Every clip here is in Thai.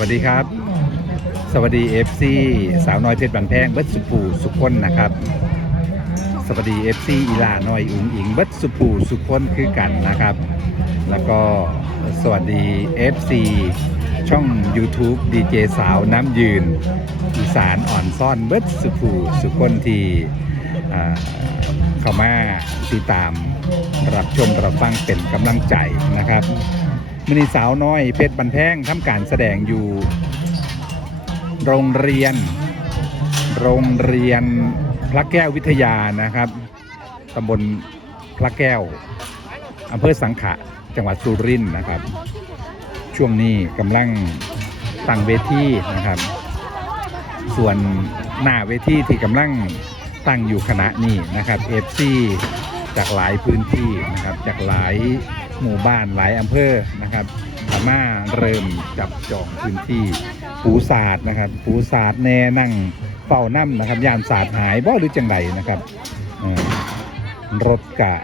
วัสดีครับ สวัสดี FC สาวน้อยเพชรบันแพงเบิร์ดสุปูสุคนนะครับ สวัสดี FC อีลาน้อยอุ๋งอิงเบิร์ดสุปูสุคนคือกันนะครับ แล้วก็สวัสดี FC ช่อง YouTube ดีเจสาวน้ำยืน อีสานอ่อนซ่อนเบิร์ดสุปูสุคนที่เข้ามาติดตามรับชมรับฟังเป็นกำลังใจนะครับ มินิสาวน้อยเพชรบันแพงทำการแสดงอยู่ โรงเรียน โรงเรียนพระแก้ววิทยานะครับตำบลพระแก้วอำเภอสังขะจังหวัดสุรินทร์นะครับ ช่วงนี้กำลังตั้งเวทีนะครับ ส่วนหน้าเวทีที่กำลังตั้งอยู่ขณะนี้นะครับเอฟซีจากหลายพื้นที่นะครับจากหลาย หมู่บ้านหลายอำเภอนะครับสามารถเริ่มจับจองพื้นที่ปูศาสตร์นะครับปูศาสตร์แน่นั่งเฝ้าน้ำนะครับยานศาสตร์หายบ่หรือจังใดนะครับรถกะ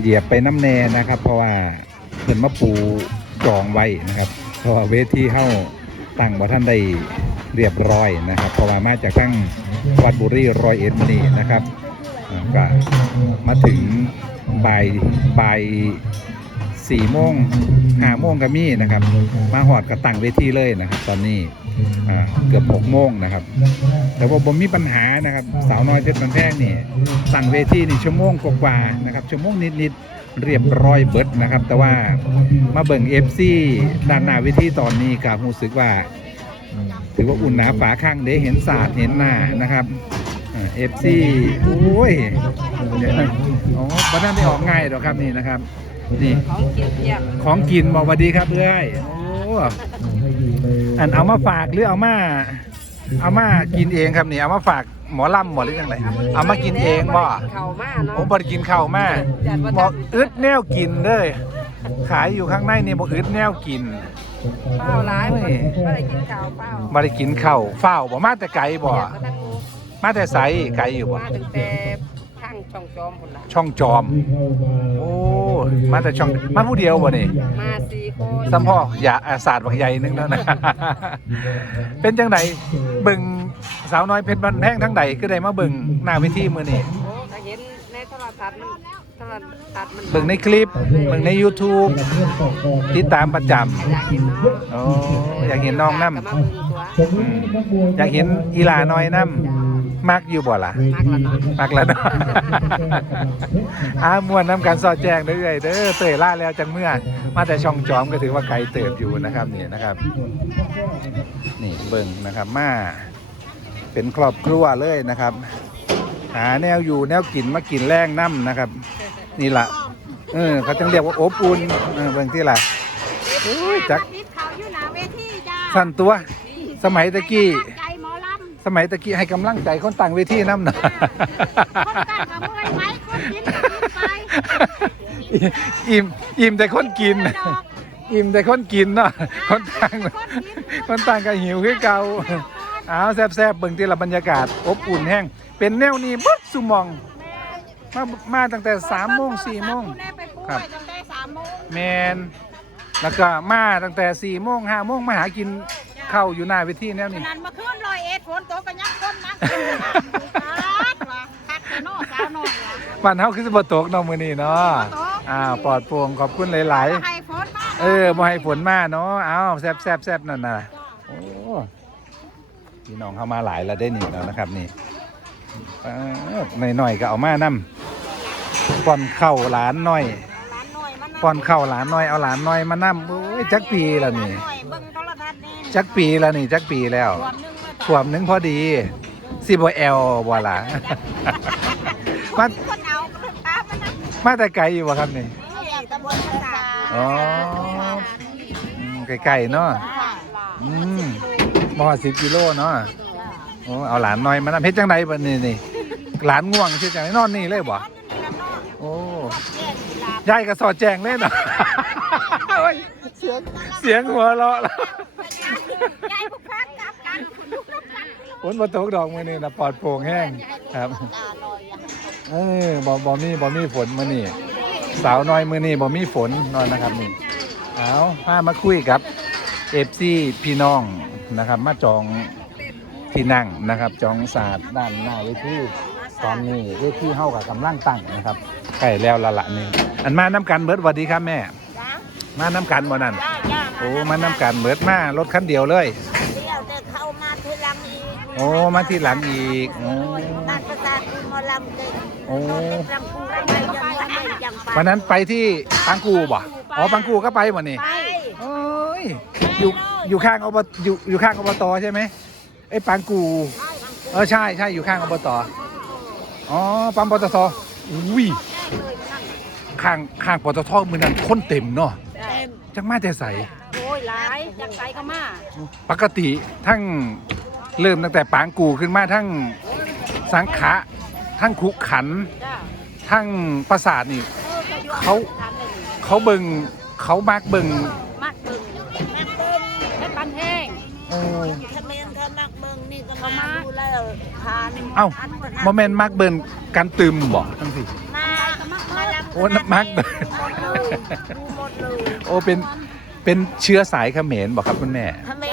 เหยียบไปน้ำแน่นะครับ เพราะว่าเห็นมาปูจองไว้นะครับ เพราะว่าเวทีเข้าตั้งบ่ท่านได้เรียบร้อยนะครับ เพราะว่ามาจากทั้งวัดบุรีรอยเอ็ดมานี่นะครับก็มาถึง บ่ายบ่ายสี่โมงห้าโมงก็มีนะครับ มาหอดกับตั้งเวทีเลยนะครับ ตอนนี้เกือบหกโมงนะครับ แต่ว่าผมมีปัญหานะครับสาวน้อยเพชรบันแพงนี่ตั้งเวทีนี่ชั่วโมงกว่าๆนะครับชั่วโมงนิดๆเรียบร้อยเบิดนะครับ แต่ว่ามาเบิ่งเอฟซีด้านหน้าเวทีตอนนี้ครับรู้สึกว่า ถือว่าอุ่นหนาฝาข้างเด้เห็นศาสตร์เห็นหน้านะครับ เอฟซีโอ้ยเดี๋ยวนะอ๋อวันนั้นได้ออกง่ายหรอกครับนี่นะครับ นี่ ของกินเพียบของกินบอกสวัสดีครับเอ้ยโอ้อันเอามาฝากหรือเอามา เอามากินเองครับนี่เอามาฝากหมอลำหมอหรือยังไงเอามากินเองบ่เข่ามาเนาะผมบริกินข้าวมาบอกอึดแนวกินเด้อขายอยู่ข้างในนี่บอกอึดแนวกิน เป้าร้ายไม่ได้กินข้าวเป้าบริกินข้าวเฝ้าวบ่มาแต่ไกลบ่ เดี๋ยวก็ตั้งงู มาแต่ไสไกลอยู่บ่มาตั้งแต่ข้างช่องจอมคนละช่องจอม โอ้มาแต่ช่องมาผู้เดียวบ่นี่มาสี่คนสัมพ่ออย่าอาศาสตร์บักใหญ่นึงแล้วนะ เป็นจังไดเบิ่งสาวน้อยเพชรบันแพงทั้งใดก็ได้มาเบิ่งหน้าเวทีมื้อนี้โอ้ถ้าเห็นในโทรทัศน์มันโทรทัศน์มันเบิ่งในคลิปเบิ่งใน YouTube ติดตามประจำอยากเห็นน้องโอ้อยากเห็นน้องนํก็มาเบิ่งตัวอืมอยากเห็นอีหลาน้อยนํ มักอยู่บ่ล่ะมากละเนาะมักแล้วเนาะอามวนน้ำกันสอดแจ้งเรื่อยๆเด้อเตยล่าแล้วจังเมื่อ มาแต่ช่องจอมก็ถือว่าไกลเติบอยู่นะครับนี่นะครับ นี่เบิ่งนะครับมาเป็นครอบครัวเลยนะครับ หาแนวอยู่แนวกินมากินแรงน้ำนะครับ นี่ล่ะเออเขาจึงเรียกว่าอบอุ่นเออเบิ่งที่ล่ะโอ้ยจักปิดเขาอยู่หน้าเวทีจ้าสั่นตัว สมัยตะกี้ใจหมอลำ สมัยตะกี้ให้กำลังใจคนต่างเวทีน้ำหนะคนกันกับมวยไม้คนกินก็กินไปอิ่มอิ่มแต่คนกินดอกอิ่มแต่คนกินเนาะคนต่างคนกินคนต่างก็หิวคือเก่าอ้าวแซ่บๆเบิ่งที่ละบรรยากาศ อบอุ่นแห้ง เป็นแนวนี้เบัดสุหมอง มามาตั้งแต่สามโมงสี่โมงแม่ไปป่ครัวบยตั้งแต่สามโมงแมนแล้วก็มาตั้งแต่สี่โมงห้าโมงมาหากินข้าวอยู่หน้าเวทีแนวฉะนี้นั้นเมื่อคืนลอยเอ็ด ฝนตกกันยักคนนะคักว่ะคักแต่นอสาวน้อยว่ะบ้านเฮาคือสิบ่ตกเนาะมื้อนี้เนาะบ่ตกอ้าวปลอดโปร่งขอบคุณหลายให้ฝนมาๆเออบ่ให้ฝนมาเนาะอ้าวแซ่บแซ่บแซ่บนั่นน่ะ โอ้พี่น้องเข้ามาหลายแล้วได้นี่แล้วนะครับนี่หน่อยหน่อยๆก็เอามานํป้อนเข้าวหลานน้อยร้านน้อยมันป้อนเข้าวหลานน้อยเอาหลานน้อยมานํโอ้ยจักปีแล้วนี่ร้าอยเบิ่งโทรทัศน์นี่จักปีแล้วนี่จักปีแล้ว ขวบหนึงเลย ขวบหนึงพอดีสิบ่แอลบ่ล่ะมาคนเอาคนตามมันนะมาแต่ไกลอยู่บ่ครับนี่นี่ตำบลภาษาอ๋ออืมไกลๆเนาะอืมบ่สิบกิโลเนาะโอ้เอาหลานน้อยมานำเฮ็ดจังไดบัดนี้นี่หลานง่วงเฮ็ดจังไดนอนนี่เลยบ่โอ้ยายก็สอดแจงเลยเนาะโอ้ยเสียงเสียงหัวเราะแล้ว ยายพวกพักกลับกันคุณลูกน้ำกัน ฝนบ่ตกดอกมื้อนี้น่ะปลอดโปร่งแห้งครับตาลอยอะเออบ่บ่มีบ่มีฝนมื้อนี้สาวน้อยมื้อนี้บ่มีฝนนอนนะครับนี่เอาพามาคุยกับเอฟซีพี่น้องนะครับ มาจองที่นั่งนะครับ จองศาสตร์ด้านหน้าเวทีตอนนี้เวทีเฮากับกำลังตั้งนะครับใกล้แล้วละละนี่อันมาน้ำกันเบิดสวัสดีครับแม่จ้ามาน้ำกันบ่นั่นจ้าจ้าโอ้มาน้ำกันเบิดมารถคันเดียวเลย โอ้มาที่หลังอีกโอ้ บ้านประสาทคุณหมอลำเก่งโอ้โอ้เป็นรังกูรังไปยังไม่ยังไปวันนั้นไปที่ปังกูบ่อ๋อปังกูก็ไปหมดนี่ไปโอ้ยอยู่อยู่ข้างอบตอยู่อยู่ข้างอบตใช่ไหมไอ้ปังกูเออใช่ใช่อยู่ข้างอบตอ๋อปั๊มปตทอุ้ยข้างข้างปตทมือนั้นคนเต็มเนาะเต็มจักมาแต่ใส โอ้ยหลายจากไสก็มาปกติทั้ง เริ่มตั้งแต่ปางกูขึ้นมาทั้งสังขะทั้งขุขันจ้าทั้งประสาทนี่ เขา เขาเบิงเขามักเบิงมักบึงมักบึงเพชรปันแห้งโอ้ถ้าเมนถ้ามักบึงนี่ก็มาดูแล้วทานเอ้าโมเมนต์มักเบิงกันตึมบ่ทั้งสิมามาลำโอ้น้ำมักดูหมดเลยดูหมดเลยโอ้เป็นเป็นเชื้อสายเขมรบอกครับคุณแม่เขม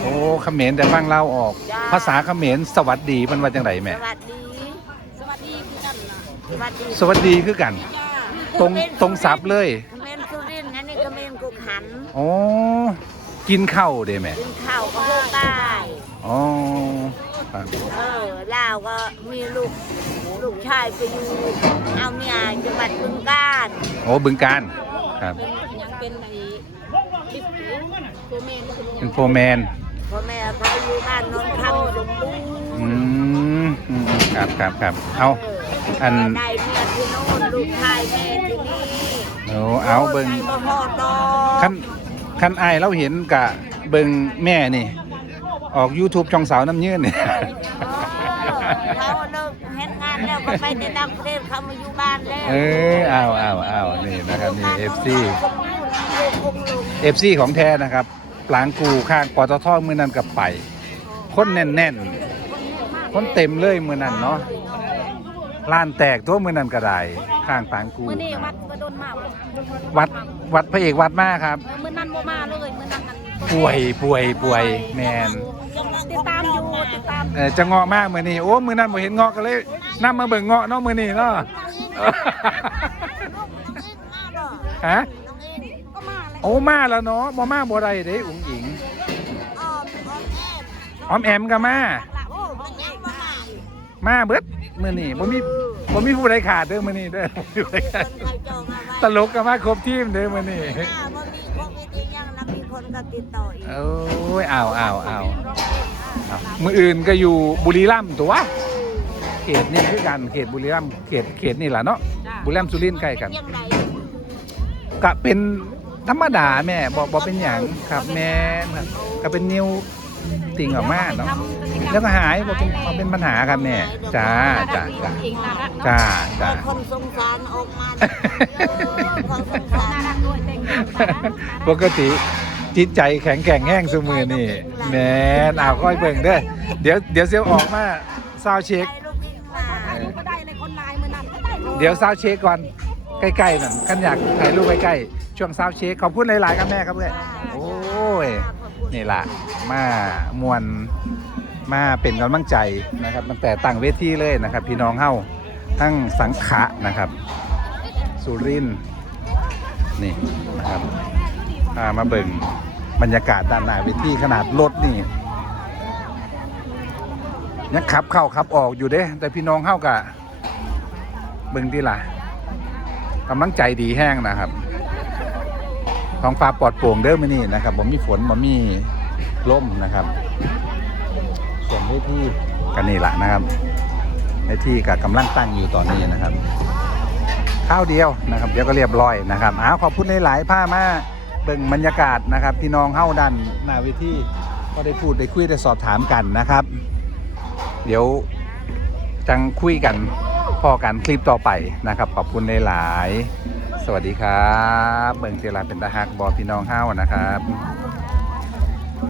โอ้เขมรแต่ฟังเล่าออก จ้า ภาษาเขมรสวัสดีมันว่าจังไดสแม่ วัสดี สวัสดีคือกันล่ะสวัสดีสวัสดีคือกันตรงตรงซับเลยเขมรสุรินทร์อันนี้เขมรกุกหันโอ้กินข้าวเด้แม่ กินข้าวก็โหใต้อ๋อครับเออลาวก็มีลูกลูกชายไปอยู่เอาเมียจังหวัดบึงกาฬโอ้บึงการครับยังเป็นไอ้ทิพย์ตัวเมนเป็นโฟร์แมน พ่อแม่เขาอยู่บ้านนนทำสมบูรณ์อืมอืมครับครับครับเอา อัน ได้เมียที่โน่นลูกชายแม่ที่นี่เอาเอาเบิงโอ้ยบ่ฮอดดอกคันคันอายเราเห็นกะเบิงแม่นี่ ออก YouTube ช่องสาวน้ำยืนนี่ เออเขาเลิกเฮ็ดงานแล้วก็ไปในต่างประเทศเขามาอยู่บ้านแล้วเออเอาเอาเอานี่นะครับนี่ FC คงลง FC ของแท้นะครับ ปลางกูข้างปตทมือนั้นกับไป คนแน่นๆ คนเต็มเลยมือนั้นเนาะล้านแตกตัวมือนั้นก็ได้ข้างปางกู มื้อนี้ควัรับดบ่โดนมาบ่วัดวัดพระเอกวัดมากครับเออมื้อนั้นบ่มาเลยมื้อนั้นนั่นป่วยป่วยป่วยแมนติดตามอยู่ติดตามเออจะเงาะมากมือนี้โอ้มือนั้นบ่เห็นเงาะก็เลยนํมาเบิ่งเงาะเนาะมือนี้เนาะฮะก็มาเลย โอ้มาแล้วเนาะบ่มาบ่ได้เด้อุ๋งอิงออมแอมก็มามาเบิดมื้อนี้บ่มีบ่มีผู้ใดขาดเด้อมื้อนี้เด้อบ่มีผู้ใดขาดตลกก็มาครบทีมเด้อมื้อนี้มีคนก็ติดต่ออีกโอ้ยอ้าวอ้าวอ้าวอ้าวมื้ออื่นก็อยู่บุรีรัมย์ตัวเขตนี่คือกันเขตบุรีรัมย์เขตเขตนี่ล่ะเนาะบุรีรัมย์สุรินทร์ใกล้กัน ยังไงก็เป็น ธรรมดาแม่บ่บ่เป็นหยังครับแม่นครับก็เป็นนิวติ่งออกมาเนาะแล้วก็หายบ่เป็นบ่เป็นปัญหาครับแม่จ้าจ้าจ้าเองน่ารักเนาะจ้าจ้าคนสงสารออกมาคนสงสารน่ารักด้วยแต่งงานปกติจิตใจแข็งแกร่งแห้งซุมือนี่แม่นอ้าวค่อยเบิ่งเด้อเดี๋ยวเดี๋ยวเซลออกมาซาวเช็คให้ลูกอีกมาถ่ายรูปก็ได้เลยคนลายมื้อนั้นก็ได้เลยเดี๋ยวซาวเช็คก่อนใกล้ๆนั่นกันอยากถ่ายรูปใกล้ๆ ช่วงซาวเช็คขอบคุณหลาย ๆ ครับแม่ครับเพื่อนโอ้ยนี่ล่ะมามวนมาเป็นกำลังใจนะครับ ตั้งแต่ตั้งเวทีเลยนะครับ พี่น้องเฮาทั้งสังขะนะครับ สุรินทร์นี่นะครับพามาเบิ่งบรรยากาศด้านหน้าเวทีขนาดรถนี่ยังขับเข้าขับออกอยู่เด้ แต่พี่น้องเฮากะเบิ่งที่ล่ะกำลังใจดีแห้งนะครับ ท้องฟ้าปลอดโปร่งเด้อมื้อนี้นะครับบ่มีฝนบ่มีลมนะครับ ส่วนเวทีกันนี่แหละนะครับเวทีกับกำลังตั้งอยู่ตอนนี้นะครับ ข้าวเดียวนะครับ เดี๋ยวก็เรียบร้อยนะครับอ้าวขอบคุณหลายผ้ามาเบิ่งบรรยากาศนะครับพี่น้องเฮ้าดันหน้าเวทีก็ได้พูดได้คุยได้สอบถามกันนะครับ เดี๋ยวจังคุยกันพอกันคลิปต่อไปนะครับ ขอบคุณในหลาย สวัสดีครับ เบิงเจราเป็นตาฮักบอพี่น้องห้าวนะครับ